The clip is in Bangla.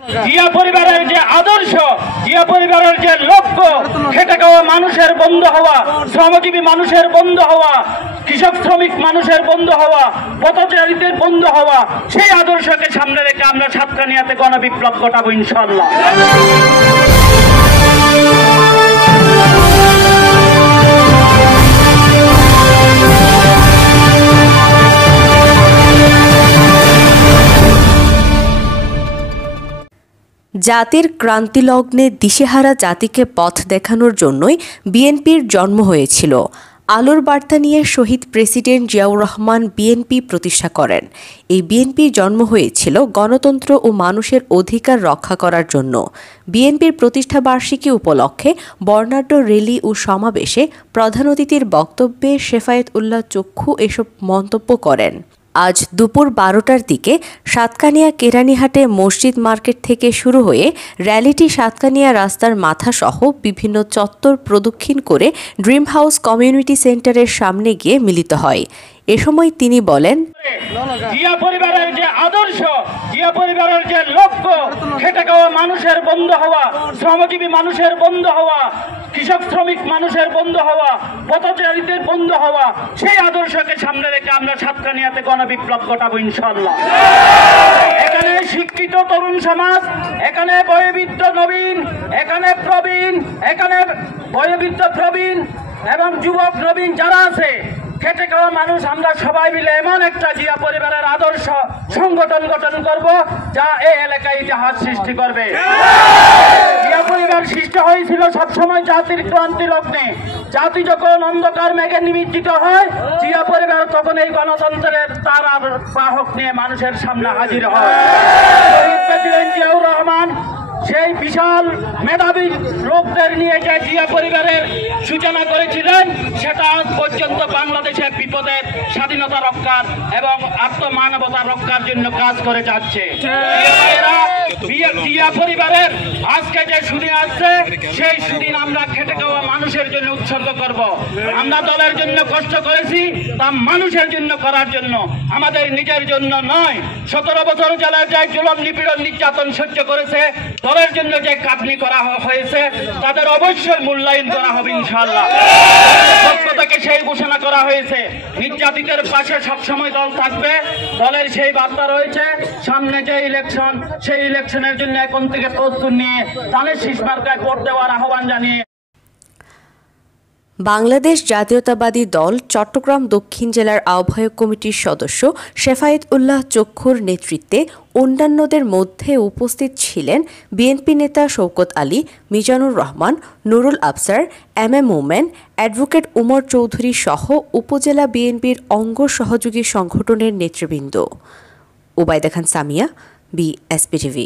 জিয়া পরিবারের যে আদর্শ, জিয়া পরিবারের যে লক্ষ্য, খেটে খাওয়া মানুষের বন্ধু হওয়া, শ্রমজীবী মানুষের বন্ধু হওয়া, কৃষক শ্রমিক মানুষের বন্ধু হওয়া, পথচারীদের বন্ধু হওয়া, সেই আদর্শকে সামনে রেখে আমরা সাতকানিয়াতে গণবিপ্লব ঘটাবো ইনশাআল্লাহ। জাতির ক্রান্তিলগ্নে দিশেহারা জাতিকে পথ দেখানোর জন্যই বিএনপির জন্ম হয়েছিল। আলোর বার্তা নিয়ে শহীদ প্রেসিডেন্ট জিয়াউর রহমান বিএনপি প্রতিষ্ঠা করেন। এই বিএনপির জন্ম হয়েছিল গণতন্ত্র ও মানুষের অধিকার রক্ষা করার জন্য। বিএনপির প্রতিষ্ঠা বার্ষিকী উপলক্ষে বর্ণাঢ্য র্যালি ও সমাবেশে প্রধান অতিথির বক্তব্যে শেফায়েত উল্লাহ চক্ষু এসব মন্তব্য করেন। আজ দুপুর 12টার দিকে সাতকানিয়া কেরানীহাটে মসজিদ মার্কেট থেকে শুরু হয়ে র্যালিটি সাতকানিয়া রাস্তার মাথাসহ বিভিন্ন চত্বর প্রদক্ষিণ করে ড্রিম হাউস কমিউনিটি সেন্টারের সামনে গিয়ে মিলিত হয়। এ সময় তিনি বলেন, জিয়া পরিবারের যে আদর্শ, জিয়া পরিবারের যে লক্ষ্য, খেটে খাওয়া মানুষের বন্ধু হওয়া, শ্রমজীবী মানুষের বন্ধু হওয়া, কৃষক শ্রমিক মানুষের বন্ধু হওয়া, পথচারীদের বন্ধু হওয়া, সেই আদর্শকে সামনে রেখে আমরা সাতকানিয়াতে গণবিপ্লব ঘটাবো ইনশাআল্লাহ। এখানে শিক্ষিত তরুণ সমাজ, এখানে বয়োবৃদ্ধ নবীন, এখানে প্রবীণ, এখানে বয়োবৃদ্ধ প্রবীণ এবং যুবক নবীন যারা আছে, খেটে খাওয়া মানুষ, আমরা সবাই মিলে এমন একটা জিয়া পরিবারের আদর্শ সংগঠন গঠন করব যা এই এলাকায় ইতিহাস সৃষ্টি করবে। জিয়া পরিবার সৃষ্টি হয়েছিল সবসময় জাতির ক্রান্তি লগ্নে। জাতি যখন অন্ধকার মেঘে নিমজ্জিত হয়, জিয়া পরিবার তখন এই গণতন্ত্রের তারার বাহক নিয়ে মানুষের সামনে হাজির হয়। শহীদ প্রেসিডেন্ট জিয়াউর রহমান সেই বিশাল মেধাবী লোকদের নিয়ে যে জিয়া পরিবারের সূচনা করেছিলেন, সেটা আজ পর্যন্ত বাংলাদেশের বিপদের স্বাধীনতা রক্ষার এবং আত্মমানবতা রক্ষার জন্য কাজ করে যাচ্ছে। জিয়া পরিবারের আজকে যে সুদিন আসছে, সেই সুদিন আমরা খেটে খাওয়া মানুষের জন্য উৎসর্গ করব। আমরা দলের জন্য কষ্ট করেছি, তা মানুষের জন্য করার জন্য, আমাদের নিজের জন্য নয়। 17 বছর জেলায় যে জুলুম নিপীড়ন নির্যাতন সহ্য করেছে, দলের জন্য যে কাটনি করা হয়েছে, তাদের অবশ্যই মূল্যায়ন করা হবে ইনশাআল্লাহ। পক্ষ থেকে সেই ঘোষণা করা হয়েছে, নির্যাতিতের পাশে সবসময় দল থাকবে। দলের সেই বার্তা রয়েছে। সামনে যে ইলেকশন, সেই ইলেকশনের জন্য এখন থেকে প্রস্তুত নিয়ে ধানের শীষ মার্কায় ভোট দেওয়ার আহ্বান জানিয়ে বাংলাদেশ জাতীয়তাবাদী দল চট্টগ্রাম দক্ষিণ জেলার আহ্বায়ক কমিটির সদস্য শেফায়েত উল্লাহ চক্ষুর নেতৃত্বে অন্যান্যদের মধ্যে উপস্থিত ছিলেন বিএনপি নেতা শওকত আলী, মিজানুর রহমান, নুরুল আফসার, মোমেন, অ্যাডভোকেট উমর চৌধুরী সহ উপজেলা বিএনপির অঙ্গ সহযোগী সংগঠনের নেতৃবৃন্দ। ওবায়দা খান সামিয়া, BSPTV।